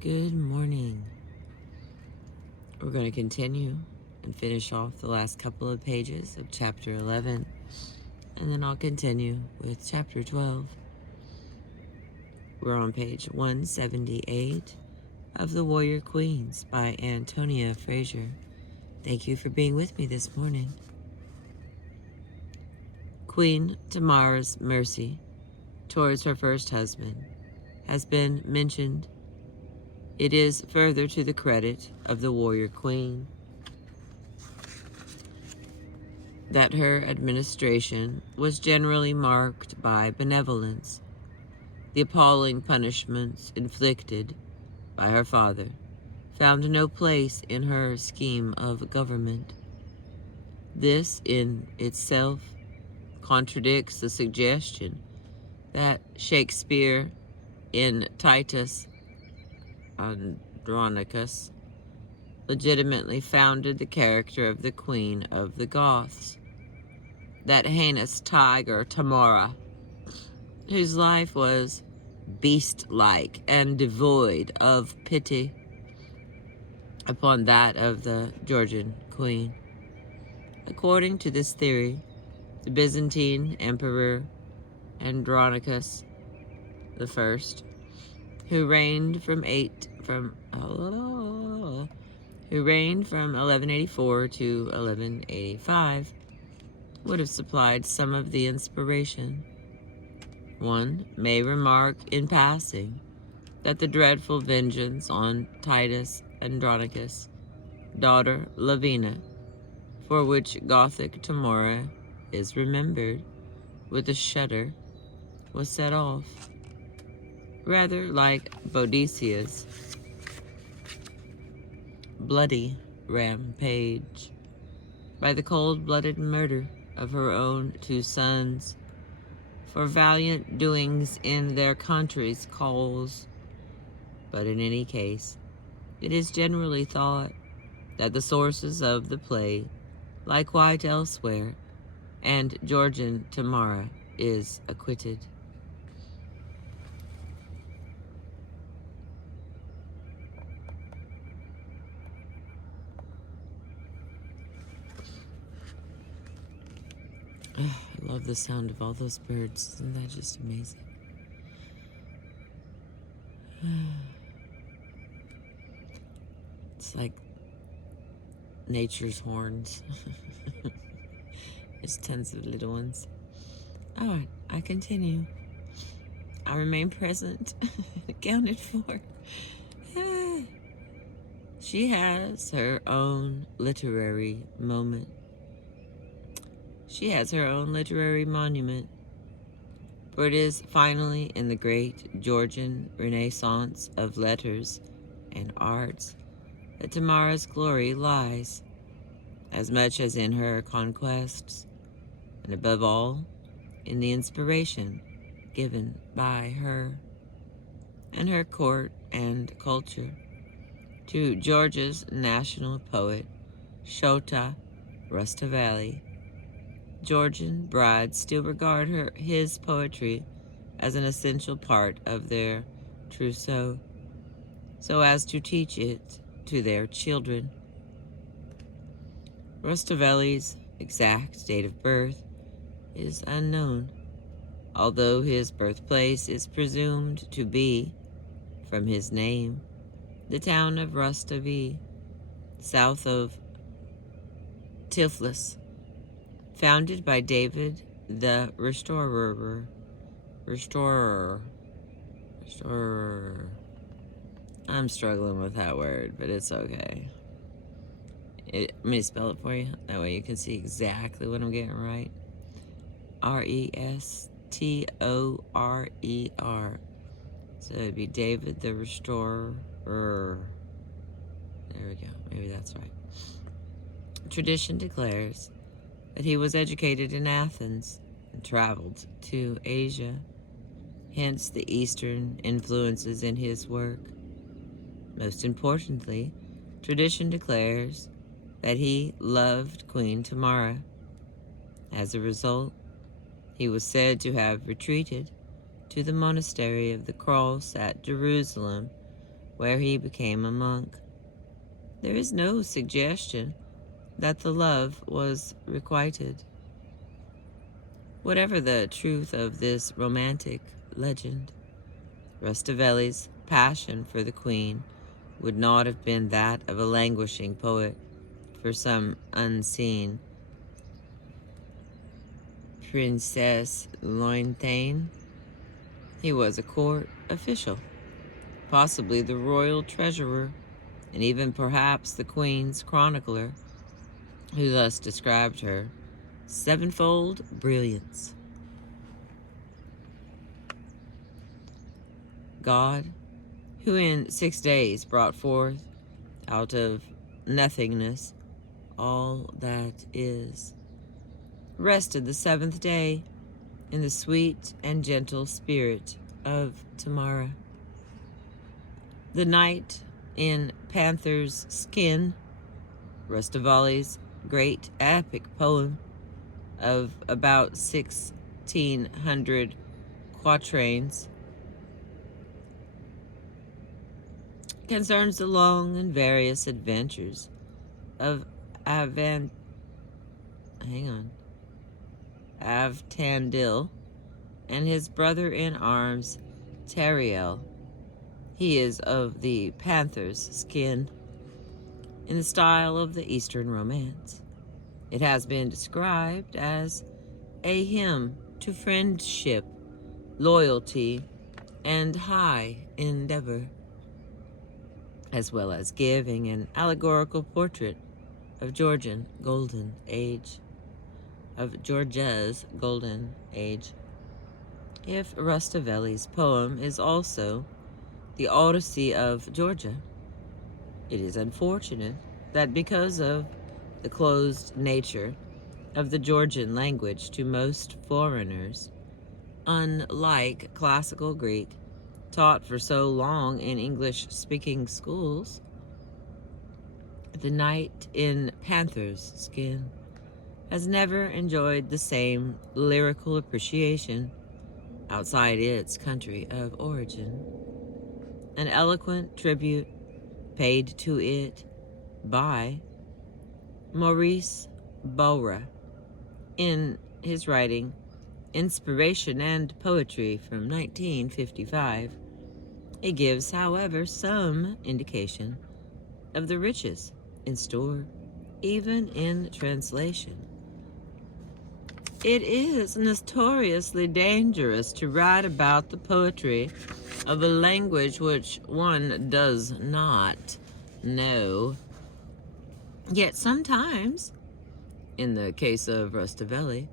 Good morning. We're going to continue and finish off the last couple of pages of chapter 11, and then I'll continue with chapter 12. We're on page 178 of The Warrior Queens by Antonia Fraser. Thank you for being with me this morning. Queen Tamara's mercy towards her first husband has been mentioned. It is further to the credit of the warrior queen that her administration was generally marked by benevolence. The appalling punishments inflicted by her father found no place in her scheme of government. This in itself contradicts the suggestion that Shakespeare in Titus Andronicus legitimately founded the character of the Queen of the Goths, that heinous tiger Tamara, whose life was beast-like and devoid of pity upon that of the Georgian queen. According to this theory, the Byzantine Emperor Andronicus I, who reigned from 1184 to 1185, would have supplied some of the inspiration. One may remark in passing that the dreadful vengeance on Titus Andronicus, daughter Lavina, for which Gothic Tamara is remembered with a shudder, was set off, rather like Boadicea's bloody rampage, by the cold-blooded murder of her own two sons for valiant doings in their country's cause. But in any case, it is generally thought that the sources of the play lie quite elsewhere, and Georgian Tamara is acquitted. I love the sound of all those birds. Isn't that just amazing? It's like nature's horns. There's tons of little ones. All right, I continue. I remain present, accounted for. She has her own literary moment. She has her own literary monument, for it is finally in the great Georgian Renaissance of letters and arts that Tamara's glory lies, as much as in her conquests, and above all, in the inspiration given by her and her court and culture to Georgia's national poet, Shota Rustaveli. Georgian brides still regard his poetry as an essential part of their trousseau, so as to teach it to their children. Rustaveli's exact date of birth is unknown, although his birthplace is presumed to be, from his name, the town of Rustavi, south of Tiflis, founded by David the Restorer. I'm struggling with that word, but it's okay. Let me spell it for you. That way you can see exactly what I'm getting right. Restorer. So it'd be David the Restorer. There we go. Maybe that's right. Tradition declares that he was educated in Athens and traveled to Asia, hence the Eastern influences in his work. Most importantly, tradition declares that he loved Queen Tamara. As a result, he was said to have retreated to the monastery of the Cross at Jerusalem where he became a monk. There is no suggestion that the love was requited. Whatever the truth of this romantic legend, Rustavelli's passion for the queen would not have been that of a languishing poet for some unseen Princess Lointain. He was a court official, possibly the royal treasurer, and even perhaps the queen's chronicler, who thus described her sevenfold brilliance. God, who in 6 days brought forth out of nothingness all that is, rested the seventh day in the sweet and gentle spirit of Tamara. The Night in Panther's Skin, Rustavelli's great epic poem of about 1,600 quatrains, concerns the long and various adventures of Avtandil and his brother-in-arms, Tariel. He is of the panther's skin, in the style of the Eastern Romance. It has been described as a hymn to friendship, loyalty, and high endeavor, as well as giving an allegorical portrait of Georgia's golden age. If Rustavelli's poem is also the Odyssey of Georgia, it is unfortunate that because of the closed nature of the Georgian language to most foreigners, unlike classical Greek, taught for so long in English-speaking schools, The Night in Panther's Skin has never enjoyed the same lyrical appreciation outside its country of origin. An eloquent tribute paid to it by Maurice Bowra in his writing Inspiration and Poetry from 1955. It gives, however, some indication of the riches in store, even in translation. It is notoriously dangerous to write about the poetry of a language which one does not know. Yet sometimes, in the case of Rustavelli,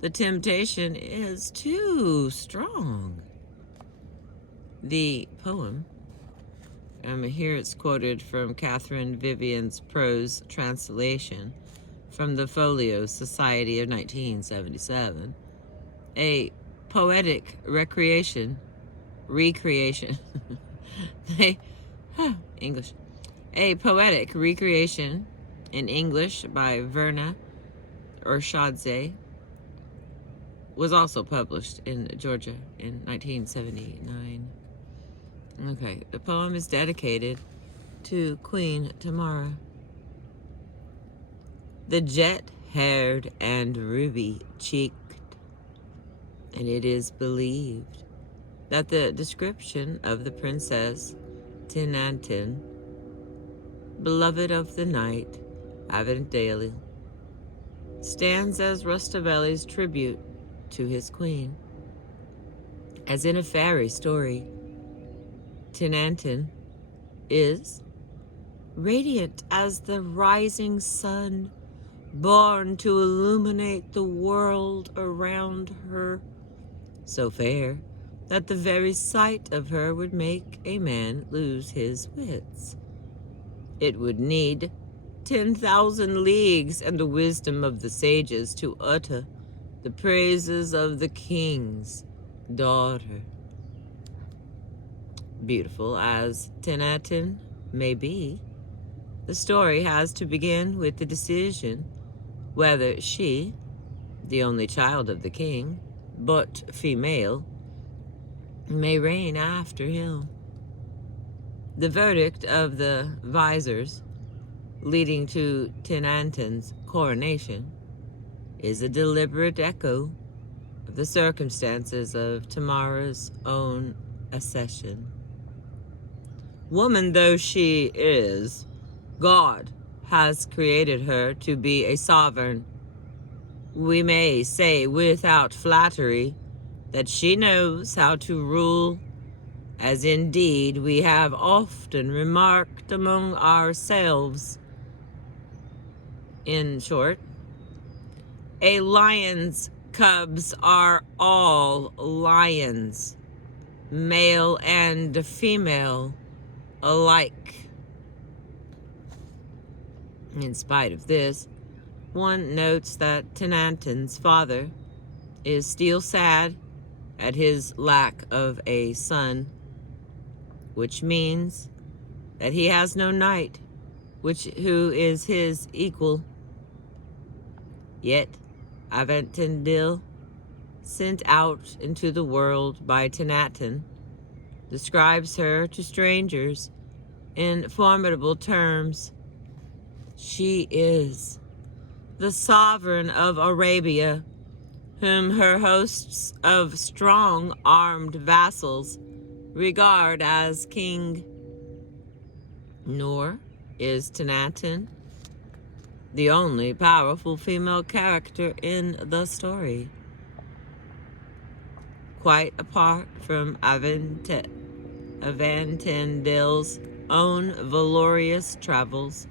the temptation is too strong. The poem, here it's quoted from Catherine Vivian's prose translation from the Folio Society of 1977, a poetic recreation, English, a poetic recreation in English by Verna Urshadze, was also published in Georgia in 1979. Okay, the poem is dedicated to Queen Tamara. The jet-haired and ruby-cheeked, and it is believed that the description of the Princess Tinantin, beloved of the night, Aventdale, stands as Rustavelli's tribute to his queen. As in a fairy story, Tinantin is radiant as the rising sun, born to illuminate the world around her, so fair that the very sight of her would make a man lose his wits. It would need 10,000 leagues and the wisdom of the sages to utter the praises of the king's daughter. Beautiful as Tinantin may be, the story has to begin with the decision whether she, the only child of the king, but female, may reign after him. The verdict of the visors leading to Tenanten's coronation is a deliberate echo of the circumstances of Tamara's own accession. Woman though she is, God has created her to be a sovereign. We may say without flattery that she knows how to rule, as indeed we have often remarked among ourselves. In short, a lion's cubs are all lions, male and female alike. In spite of this, one notes that Tenanten's father is still sad at his lack of a son, which means that he has no knight who is his equal. Yet Aventendil, sent out into the world by Tenanten, describes her to strangers in formidable terms. She is the sovereign of Arabia, whom her hosts of strong armed vassals regard as king. Nor is Tenanten the only powerful female character in the story. Quite apart from Aventendil's own valorous travels,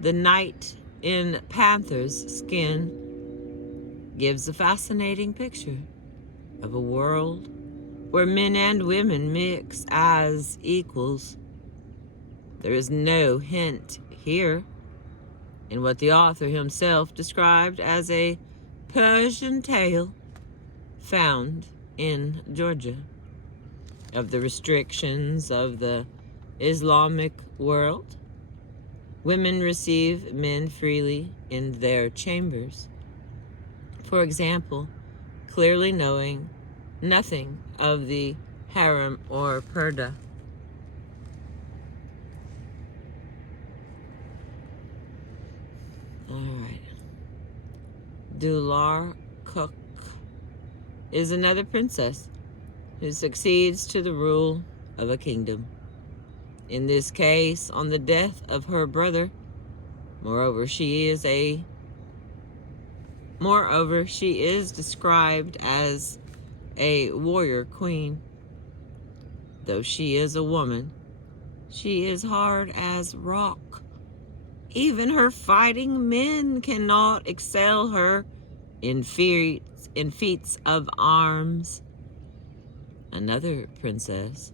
the knight in panther's skin gives a fascinating picture of a world where men and women mix as equals. There is no hint here in what the author himself described as a Persian tale found in Georgia of the restrictions of the Islamic world. Women receive men freely in their chambers. For example, clearly knowing nothing of the harem or purdah. All right. Dular Cook is another princess who succeeds to the rule of a kingdom. In this case, on the death of her brother. Moreover, she is described as a warrior queen. Though she is a woman, she is hard as rock. Even her fighting men cannot excel her in feats of arms. Another princess,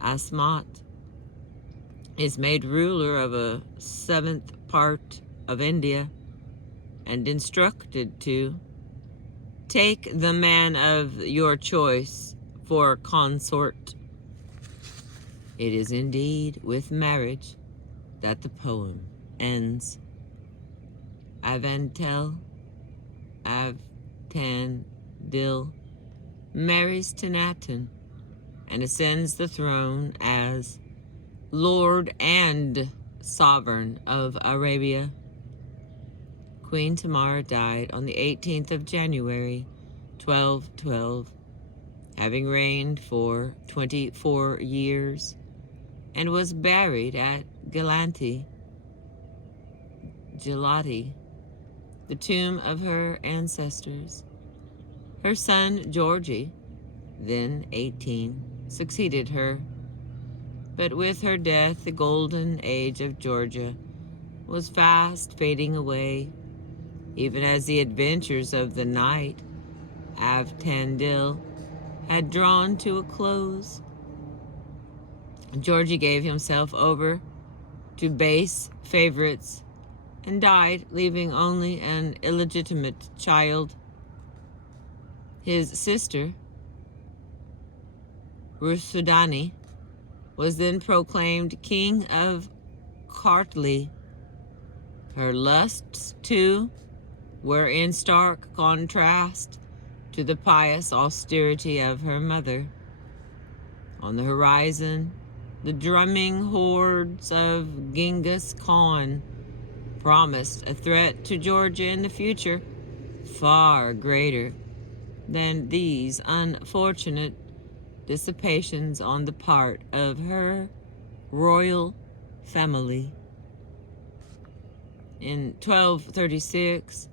Asmat, is made ruler of a seventh part of India and instructed to take the man of your choice for consort. It is indeed with marriage that the poem ends. Aventendil marries Tenanten and ascends the throne as Lord and Sovereign of Arabia. Queen Tamara died on the 18th of January, 1212, having reigned for 24 years, and was buried at Gelati, the tomb of her ancestors. Her son, Georgie, then 18, succeeded her. But with her death, the golden age of Georgia was fast fading away, even as the adventures of the knight Aventendil had drawn to a close. Georgie gave himself over to base favorites and died, leaving only an illegitimate child. His sister, Rusudani, was then proclaimed king of Kartli. Her lusts, too, were in stark contrast to the pious austerity of her mother. On the horizon, the drumming hordes of Genghis Khan promised a threat to Georgia in the future far greater than these unfortunate dissipations on the part of her royal family. In 1236,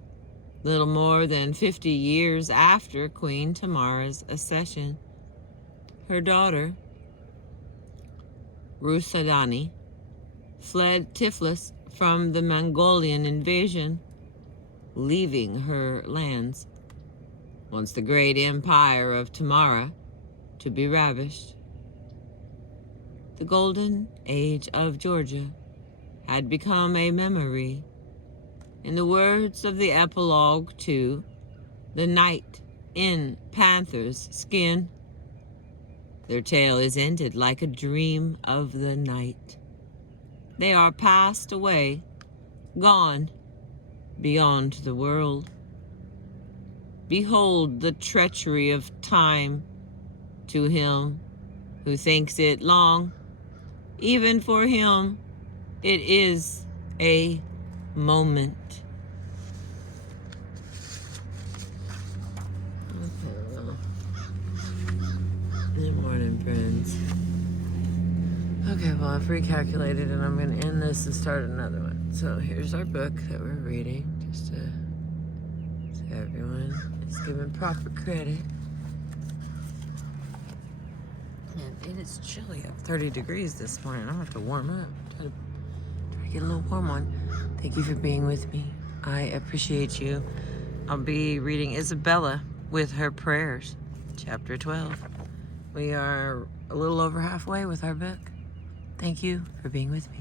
little more than 50 years after Queen Tamara's accession, her daughter, Rusadani, fled Tiflis from the Mongolian invasion, leaving her lands, once the great empire of Tamara, to be ravished. The golden age of Georgia had become a memory. In the words of the epilogue to The Night in Panther's Skin, their tale is ended like a dream of the night. They are passed away, gone beyond the world. Behold the treachery of time to him who thinks it long. Even for him, it is a moment. Good morning, friends. Okay, well, I've recalculated and I'm going to end this and start another one. So here's our book that we're reading, just so everyone is given proper credit. And it is chilly up 30 degrees this morning. I'm going to have to warm up. Try to get a little warm on. Thank you for being with me. I appreciate you. I'll be reading Isabella with her prayers, chapter 12. We are a little over halfway with our book. Thank you for being with me.